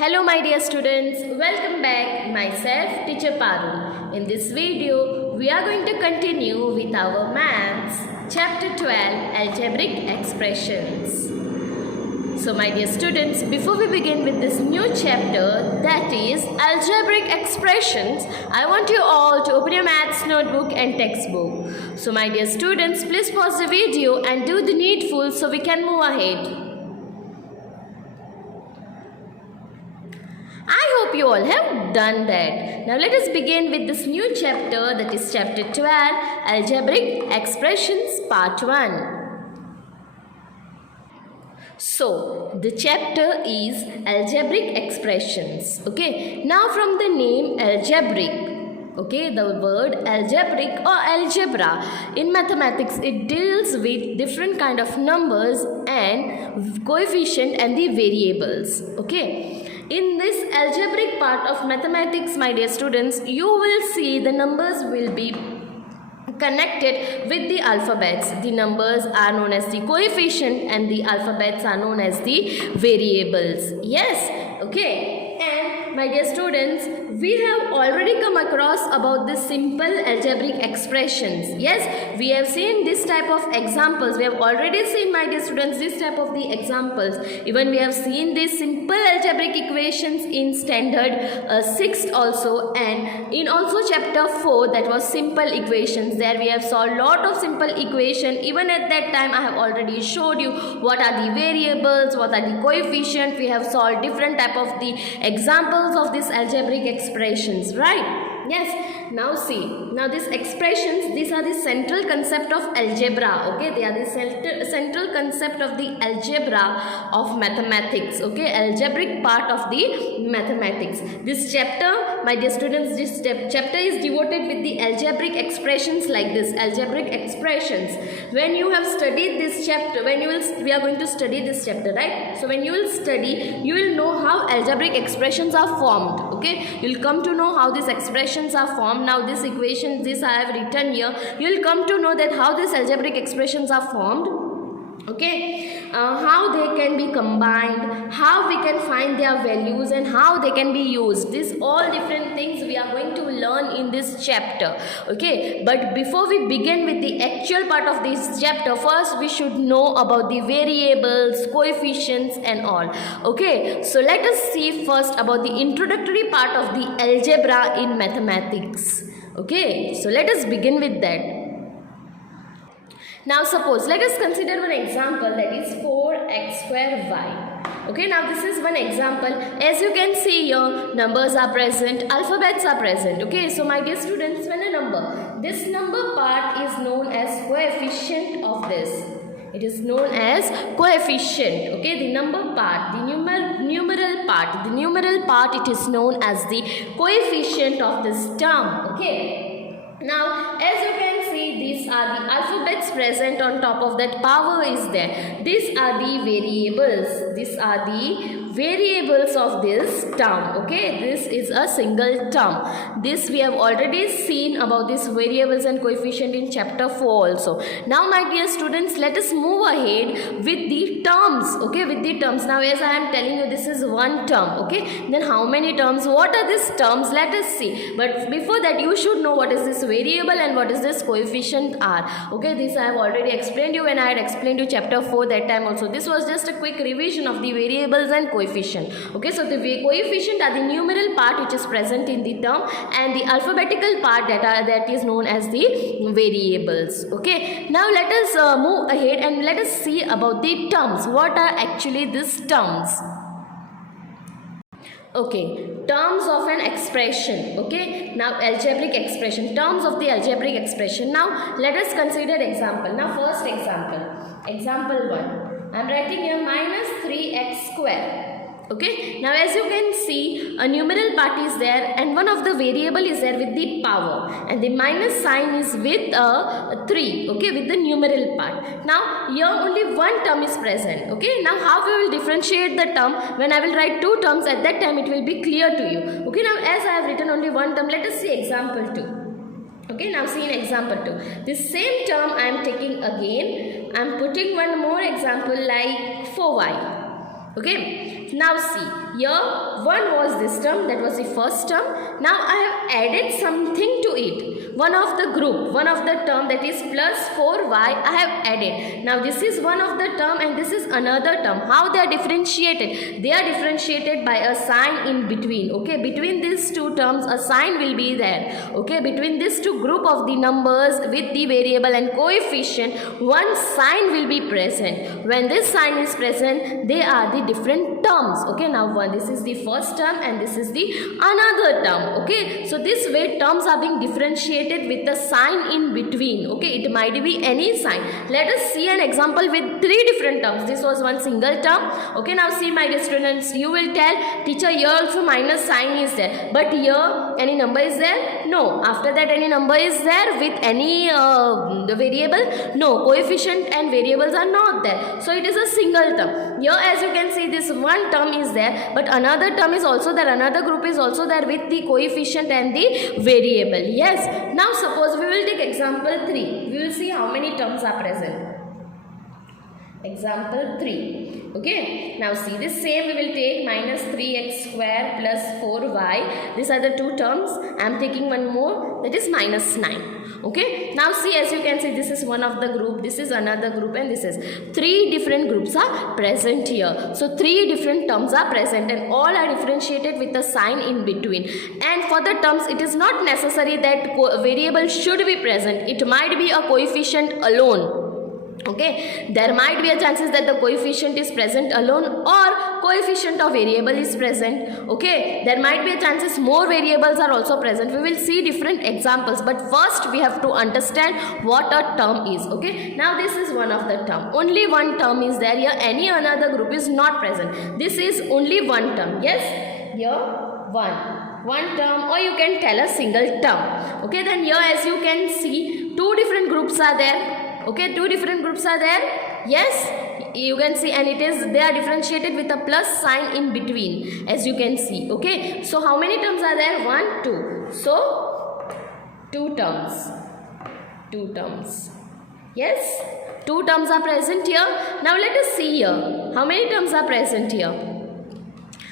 Hello my dear students, welcome back. Myself teacher Parul. In this video, we are going to continue with our maths chapter 12 Algebraic Expressions. So my dear students, before we begin with this new chapter, that is Algebraic Expressions, I want you all to open your maths notebook and textbook. So my dear students, please pause the video and do the needful so we can move ahead. I hope you all have done that. Now let us begin with this new chapter, that is chapter 12 Algebraic Expressions part 1. So the chapter is Algebraic Expressions. Okay, now from the name algebraic, okay, the word algebraic or algebra in mathematics, it deals with different kind of numbers and coefficient and the variables. Okay, in this algebraic part of mathematics, my dear students, you will see the numbers will be connected with the alphabets. The numbers are known as the coefficient and the alphabets are known as the variables. Yes, okay. And my dear students, we have already come across about the simple algebraic expressions. Yes, we have seen this type of examples. We have already seen, my dear students, this type of the examples. Even we have seen these simple algebraic equations in standard 6th also, and in also chapter 4, that was simple equations. There we have saw a lot of simple equation. Even at that time I have already showed you what are the variables, what are the coefficients. We have solved different type of the examples of these algebraic expressions, right? Yes, now see, now these expressions, these are the central concept of algebra. Okay, they are the central concept of the algebra of mathematics. Okay, algebraic part of the mathematics. This chapter, my dear students, this chapter is devoted with the algebraic expressions like this, algebraic expressions. When you have studied this chapter, we are going to study this chapter, right? So when you will study, you will know how algebraic expressions are formed. Okay, you will come to know how these expressions are formed. Now this equation, this I have written here, you will come to know that how these algebraic expressions are formed. Okay, how they can be combined, how we can find their values and how they can be used. These all different things we are going to learn in this chapter. Okay, but before we begin with the actual part of this chapter, first we should know about the variables, coefficients and all. Okay, so let us see first about the introductory part of the algebra in mathematics. Okay, so let us begin with that. Now suppose, let us consider one example, that is 4x square y. Okay, now this is one example. As you can see here, numbers are present, alphabets are present. Okay, so my dear students, when a number, this number part is known as coefficient of this. It is known as coefficient. Okay, the number part, the numeral part, it is known as the coefficient of this term. Okay. Now, as you can see, these are the alphabets present on top of that, power is there. These are the variables. These are the variables of this term. Okay, this is a single term. This we have already seen about these variables and coefficient in chapter 4 also. Now, my dear students, let us move ahead with the terms. Okay, with the terms. Now, as I am telling you, this is one term. Okay, then how many terms? What are these terms? Let us see. But before that, you should know what is this variable and what is this coefficient are. Okay, this I have already explained you when I had explained you chapter 4 that time also. This was just a quick revision of the variables and coefficient. Okay, so the coefficient are the numeral part which is present in the term and the alphabetical part that is known as the variables. Okay, now let us move ahead and let us see about the terms. What are actually these terms? Okay, terms of an expression. Okay, now algebraic expression, terms of the algebraic expression. Now let us consider example. Now first example 1, I am writing here minus 3x square. Okay, now as you can see, a numeral part is there and one of the variable is there with the power and the minus sign is with 3. Okay, with the numeral part. Now here only one term is present. Okay, now how we will differentiate the term? When I will write two terms, at that time it will be clear to you. Okay, now as I have written only one term, let us see example 2. Okay, now see in example 2. This same term I am taking again. I am putting one more example like 4y. Okay, now see, here 1 was this term, that was the first term. Now I have added something to it, one of the group, one of the term, that is plus 4y I have added. Now this is one of the term and this is another term. How they are differentiated? They are differentiated by a sign in between. Okay, between these two terms a sign will be there. Okay, between these two group of the numbers with the variable and coefficient, one sign will be present. When this sign is present, they are the different terms. Okay, now this is the first term and this is the another term. Okay, so this way terms are being differentiated with a sign in between. Okay, it might be any sign. Let us see an example with 3 different terms. This was one single term. Okay, now see my dear students, you will tell teacher here also minus sign is there, but here any number is there? No. After that any number is there with any the variable? No. Coefficient and variables are not there. So it is a single term. Here as you can see, this one term is there, but another term is also there, another group is also there with the coefficient and the variable. Yes. Now suppose we will take example 3. We will see how many terms are present. Example 3. Okay, now see this same we will take minus 3x square plus 4y. These are the two terms. I am taking one more, that is minus 9. Okay, now see, as you can see, this is one of the group, this is another group, and this is 3 different groups are present here. So 3 different terms are present and all are differentiated with a sign in between. And for the terms, it is not necessary that variable should be present. It might be a coefficient alone. Okay, there might be a chances that the coefficient is present alone or coefficient of variable is present. Okay, there might be a chances more variables are also present. We will see different examples, but first we have to understand what a term is. Okay, now this is one of the term. Only one term is there here. Any another group is not present. This is only one term. Yes, here one term, or you can tell a single term. Okay, then here as you can see, 2 different groups are there. Okay, 2 different groups are there. Yes, you can see, and they are differentiated with a plus sign in between, as you can see. Okay, so how many terms are there? 1, 2. So 2 terms. 2 terms. Yes, 2 terms are present here. Now let us see here. How many terms are present here?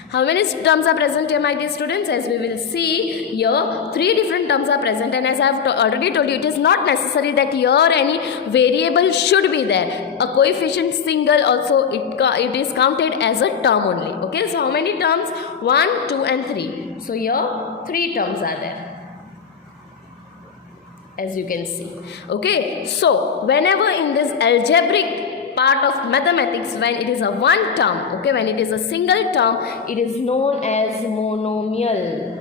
How many terms are present here, my dear students? As we will see here, 3 different terms are present, and as I have already told you, it is not necessary that here any variable should be there. A coefficient single also it is counted as a term only. Okay, so how many terms? 1, 2 and 3. So here 3 terms are there, as you can see. Okay, so whenever in this algebraic part of mathematics, when it is a one term, okay, when it is a single term, it is known as monomial.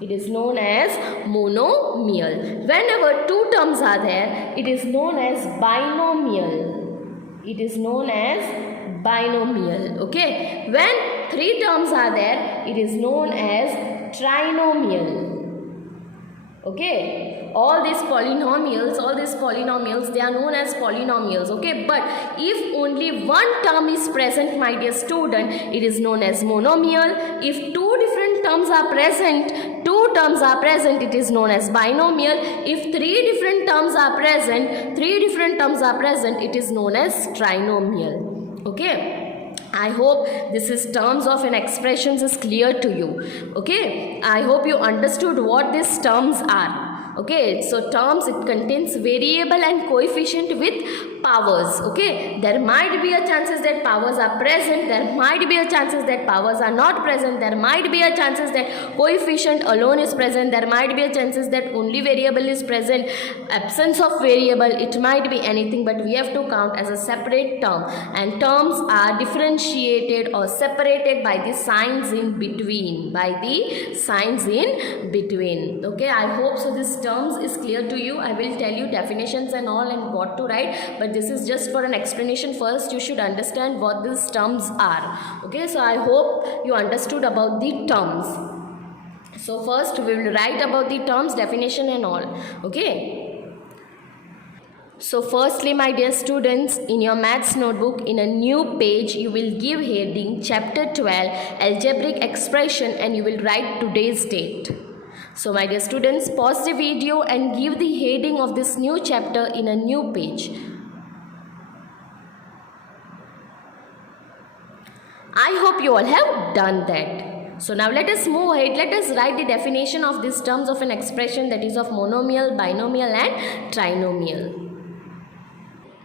It is known as monomial. Whenever 2 terms are there, it is known as binomial. It is known as binomial. Okay, when 3 terms are there, it is known as trinomial. Okay, all these polynomials, they are known as polynomials. Okay, but if only one term is present, my dear student, it is known as monomial. If 2 different terms are present, it is known as binomial. If 3 different terms are present, it is known as trinomial. Okay, I hope this is terms of an expressions is clear to you. Okay, I hope you understood what these terms are. Okay, so terms, it contains variable and coefficient with powers. Okay, there might be a chances that powers are present, there might be a chances that powers are not present, there might be a chances that coefficient alone is present, there might be a chances that only variable is present, absence of variable, it might be anything, but we have to count as a separate term, and terms are differentiated or separated by the signs in between, Okay, I hope so this terms is clear to you. I will tell you definitions and all and what to write, but this is just for an explanation. First you should understand what these terms are. Okay, so I hope you understood about the terms. So first we will write about the terms, definition and all. Okay, so firstly, my dear students, in your maths notebook, in a new page, you will give heading chapter 12 algebraic expression, and you will write today's date. So my dear students, pause the video and give the heading of this new chapter in a new page. I hope you all have done that. So now let us move ahead. Let us write the definition of these terms of an expression, that is of monomial, binomial and trinomial.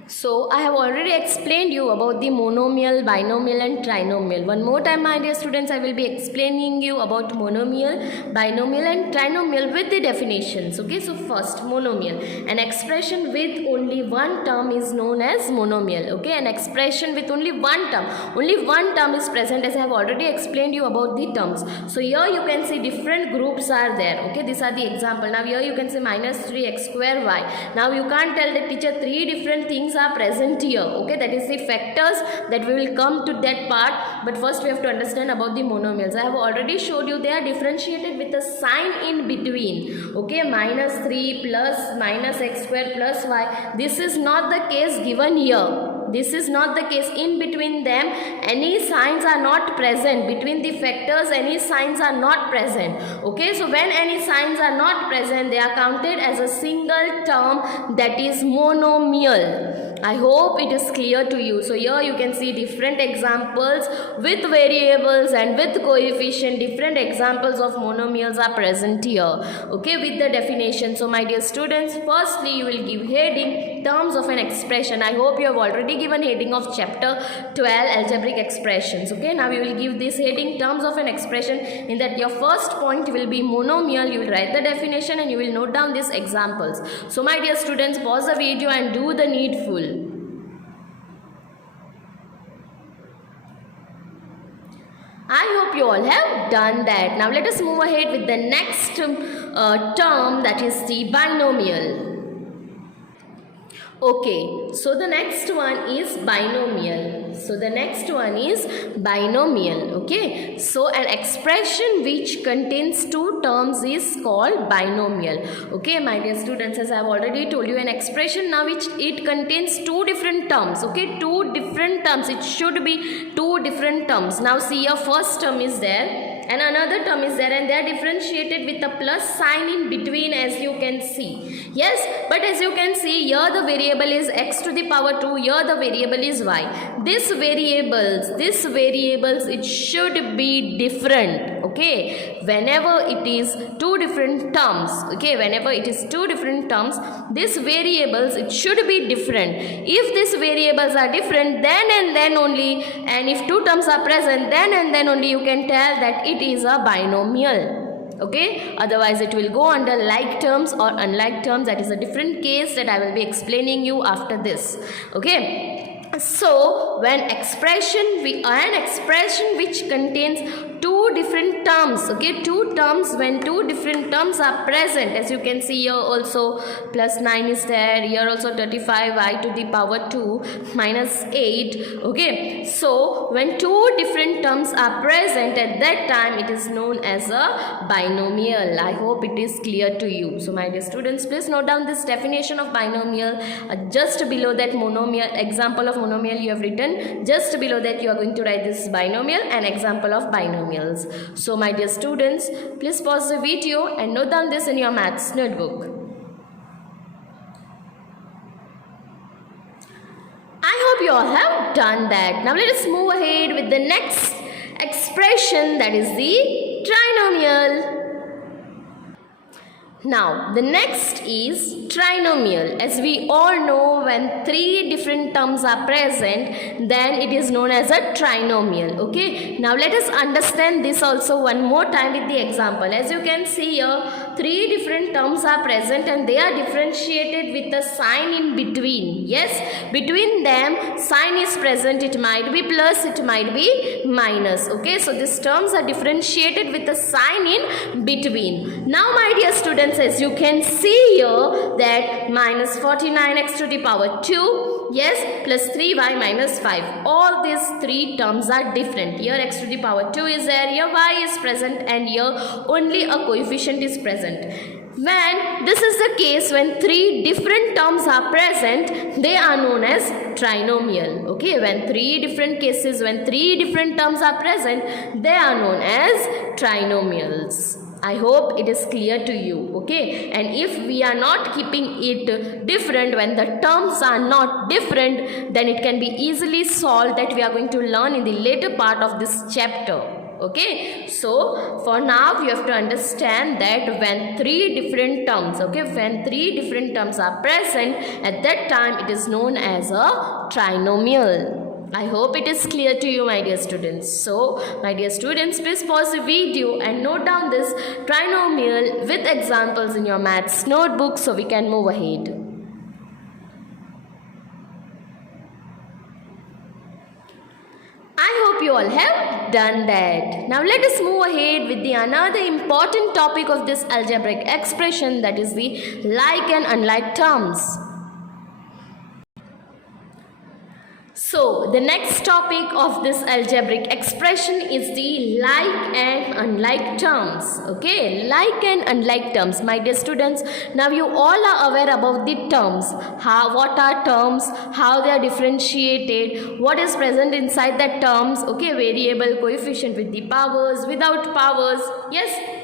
So I have already explained you about the monomial, binomial and trinomial. One more time, my dear students, I will be explaining you about monomial, binomial and trinomial with the definitions. Okay, so first, monomial. An expression with only one term is known as monomial. Okay, an expression with only one term is present, as I have already explained you about the terms. So here you can see different groups are there. Okay, these are the example. Now here you can see minus 3x square y. Now you can't tell the teacher three different things are present here. Okay, that is the factors that we will come to that part, but first we have to understand about the monomials. I have already showed you they are differentiated with a sign in between. Okay, minus 3 plus minus x square plus y. This is not the case given here. This is not the case. In between them, any signs are not present. Between the factors, any signs are not present. Okay, so when any signs are not present, they are counted as a single term, that is monomial. I hope it is clear to you. So here you can see different examples with variables and with coefficient. Different examples of monomials are present here. Okay, with the definition. So my dear students, firstly you will give heading terms of an expression. I hope you have already given heading of chapter 12 algebraic expressions. Okay, now we will give this heading terms of an expression. In that your first point will be monomial. You will write the definition and you will note down these examples. So my dear students, pause the video and do the needful. I hope you all have done that. Now let us move ahead with the next term, that is the binomial. Okay, so the next one is binomial. Okay, so an expression which contains two terms is called binomial. Okay, my dear students, as I have already told you, an expression now which it contains two different terms. Okay, two different terms. It should be two different terms. Now see, your first term is there and another term is there, and they are differentiated with a plus sign in between, as you can see. Yes, but as you can see, here the variable is x to the power 2, here the variable is y. These variables, it should be different. Okay, whenever it is two different terms, these variables, it should be different. If these variables are different, then and then only, and if two terms are present, then and then only you can tell that it is a binomial. Okay, otherwise it will go under like terms or unlike terms. That is a different case that I will be explaining you after this. Okay, so when an expression which contains two different terms, okay, when two different terms are present, as you can see here also plus 9 is there, here also 35 y to the power 2 minus 8. Okay, so when two different terms are present, at that time it is known as a binomial. I hope it is clear to you. So my dear students, please note down this definition of binomial. Just below that monomial, example of monomial you have written, just below that you are going to write this binomial and example of binomial. So my dear students, please pause the video and note down this in your maths notebook. I hope you all have done that. Now let us move ahead with the next expression, that is the trinomial. Now the next is trinomial. As we all know, when three different terms are present, then it is known as a trinomial. Okay, now let us understand this also one more time with the example. As you can see here, three different terms are present and they are differentiated with a sign in between. Yes, between them sign is present. It might be plus, it might be minus. Okay, so these terms are differentiated with a sign in between. Now my dear students, as you can see here, that minus 49x to the power 2, yes, plus 3y minus 5. All these three terms are different. Here x to the power 2 is there, here y is present, and here only a coefficient is present. When this is the case, when three different terms are present, they are known as trinomial. Okay, when three different cases, when three different terms are present, they are known as trinomials. I hope it is clear to you, okay? And if we are not keeping it different, when the terms are not different, then it can be easily solved, that we are going to learn in the later part of this chapter. Okay, so for now you have to understand that when three different terms, when three different terms are present, at that time it is known as a trinomial. I hope it is clear to you, my dear students. So, my dear students, please pause the video and note down this trinomial with examples in your maths notebook so we can move ahead. I hope you all have done that. Now let us move ahead with the another important topic of this algebraic expression, that is the like and unlike terms. So, the next topic of this algebraic expression is the like and unlike terms. Okay, like and unlike terms. My dear students, now you all are aware about the terms. What are terms, how they are differentiated, what is present inside the terms. Okay, variable, coefficient with the powers, without powers. Yes.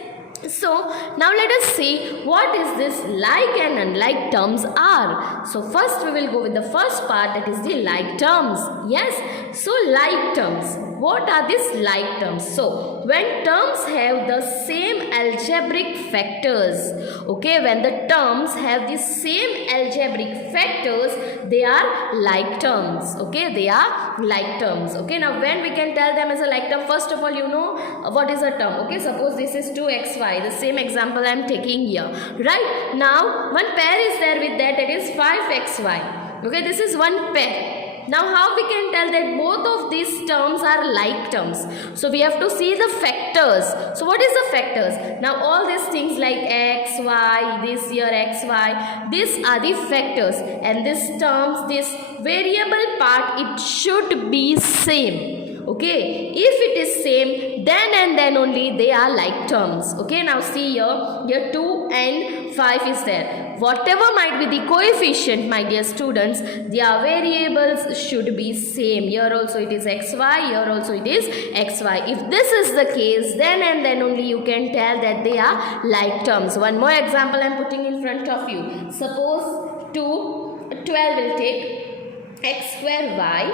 So, now let us see what is this like and unlike terms are. So, first we will go with the first part, that is the like terms. Yes, so like terms. What are these like terms? So, when terms have the same algebraic factors, okay, when the terms have the same algebraic factors, they are like terms. Okay, they are like terms. Okay, now when we can tell them as a like term, first of all, you know what is a term. Okay, suppose this is 2xy, the same example I am taking here. Right, now one pair is there with that is 5xy. Okay, this is one pair. Now how we can tell that both of these terms are like terms? So we have to see the factors. So what is the factors? Now all these things like x, y, this here x, y, these are the factors, and these terms, this variable part, it should be same. Okay, if it is same, then and then only they are like terms. Okay, now see here 2 and 5 is there. Whatever might be the coefficient, my dear students, their variables should be same. Here also it is xy, here also it is xy. If this is the case, then and then only you can tell that they are like terms. One more example I am putting in front of you. Suppose 12 will take x square y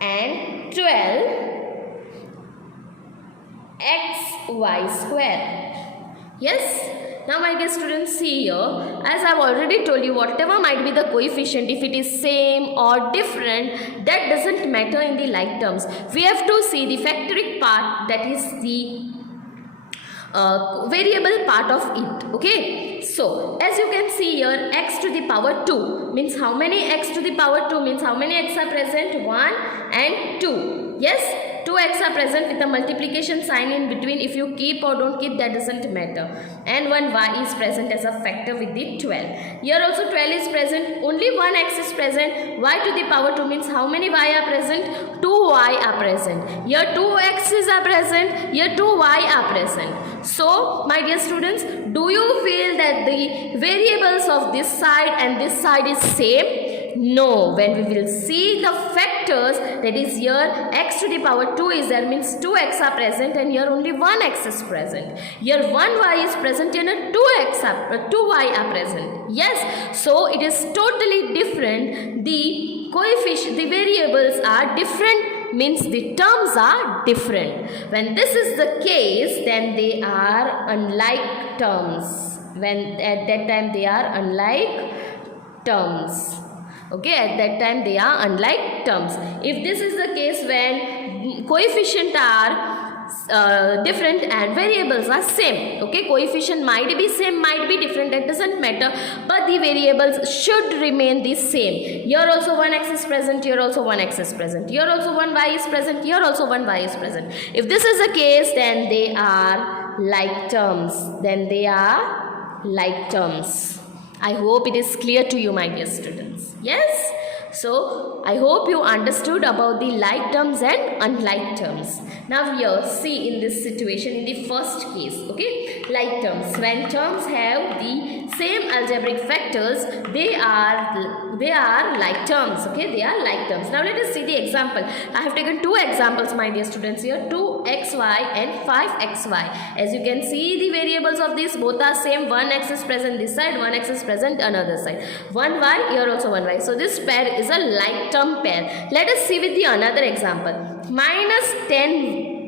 and 12 xy square. Yes. Now my dear students, see here, as I have already told you, whatever might be the coefficient, if it is same or different, that doesn't matter in the like terms. We have to see the factoric part, that is the variable part of it. Okay, so as you can see here, x to the power 2 means how many x to the power 2 means how many x are present? 1 and 2. Yes, 2x are present with a multiplication sign in between. If you keep or don't keep, that doesn't matter. And one y is present as a factor with the 12. Here also 12 is present. Only one x is present. Y to the power 2 means how many y are present? 2y are present. Here 2 x's are present. Here 2y are present. So, my dear students, do you feel that the variables of this side and this side is same? No. When we will see the factors, that is here x to the power 2 is there, means 2x are present, and here only 1x is present. Here 1y is present and 2y are present. Yes, so it is totally different. The coefficient, the variables are different, means the terms are different. When this is the case, then they are unlike terms. When at that time they are unlike terms. Okay, at that time they are unlike terms. If this is the case, when coefficient are different and variables are same. Okay, coefficient might be same, might be different, that doesn't matter, but the variables should remain the same. Here also 1x is present, here also 1x is present, here also 1y is present, here also 1y is present. If this is the case, then they are like terms. Then they are like terms. I hope it is clear to you, my dear students. Yes? So, I hope you understood about the like terms and unlike terms. Now here, see in this situation, in the first case, okay, like terms. When terms have the same algebraic factors, they are They are like terms. Okay, they are like terms. Now let us see the example. I have taken two examples, my dear students, here, 2xy and 5xy. As you can see, the variables of these both are same. One x is present this side, one x is present another side. 1y, here also 1y. So this pair is a like term pair. Let us see with the another example. Minus 10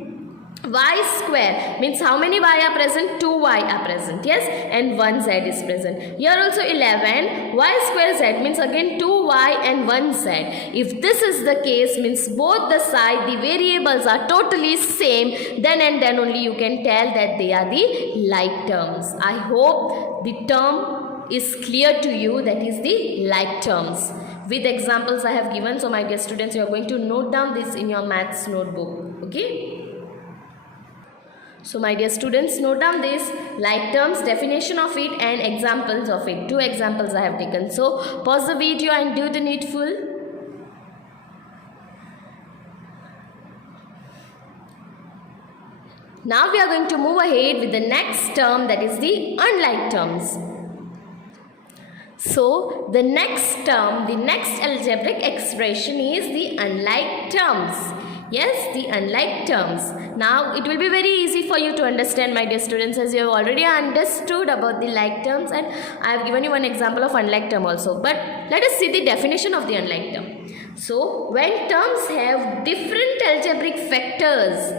y square means how many y are present? 2y are present, yes, and 1 z is present. Here also 11 y square z means again 2y and 1 z. If this is the case, means both the side the variables are totally same, then and then only you can tell that they are the like terms. I hope the term is clear to you, that is the like terms. With examples I have given, so my dear students, you are going to note down this in your maths notebook. Okay. So my dear students, note down this like terms, definition of it and examples of it. Two examples I have taken. So pause the video and do the needful. Now we are going to move ahead with the next term, that is the unlike terms. So the next term, the next algebraic expression is the unlike terms. Yes, the unlike terms. Now it will be very easy for you to understand, my dear students, as you have already understood about the like terms, and I have given you one example of unlike term also. But let us see the definition of the unlike term. So when terms have different algebraic factors,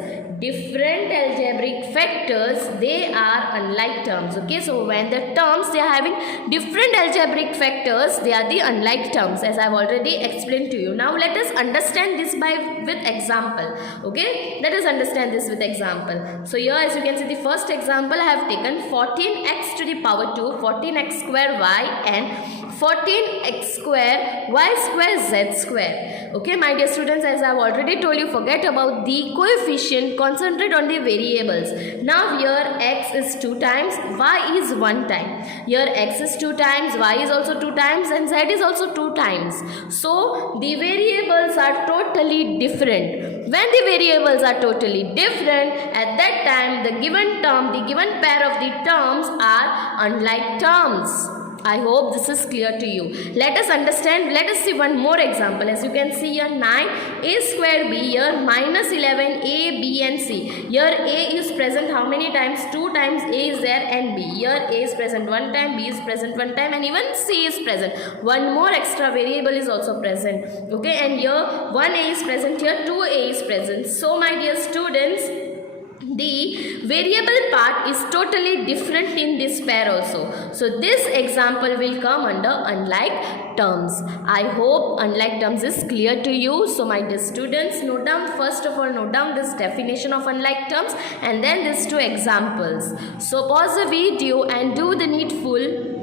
they are unlike terms. Okay, so when the terms they are having different algebraic factors, they are the unlike terms, as I have already explained to you. Now let us understand this with example. Okay, let us understand this with example. So here, as you can see, the first example I have taken 14x to the power 2, 14x square y and 14x square y square z square. Okay, my dear students, as I have already told you, forget about the coefficient, concentrate on the variables. Now here x is 2 times, y is 1 time. Here x is 2 times, y is also 2 times and z is also 2 times. So the variables are totally different. When the variables are totally different, at that time the given term, the given pair of the terms are unlike terms. I hope this is clear to you. Let us understand. Let us see one more example. As you can see here, 9a square b, here minus 11a, b and c. Here a is present how many times? 2 times a is there and b. Here a is present 1 time, b is present 1 time and even c is present. One more extra variable is also present. Okay, and here 1a is present, here 2a is present. So my dear students, the variable part is totally different in this pair also. So this example will come under unlike terms. I hope unlike terms is clear to you. So my dear students, note down, first of all, note down this definition of unlike terms and then these two examples. So pause the video and do the needful.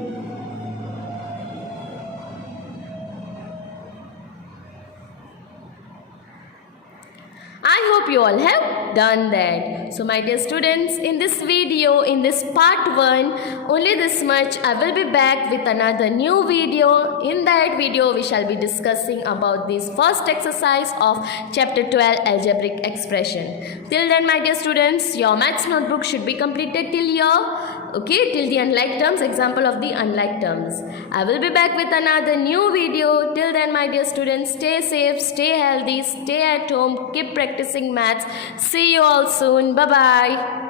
I hope you all have done that. So my dear students, in this video, in this part 1, only this much. I will be back with another new video. In that video, we shall be discussing about this first exercise of chapter 12, Algebraic Expression. Till then, my dear students, your maths notebook should be completed till here. Okay, till the unlike terms, example of the unlike terms. I will be back with another new video. Till then, my dear students, stay safe, stay healthy, stay at home, keep practicing maths. See you all soon. Bye-bye.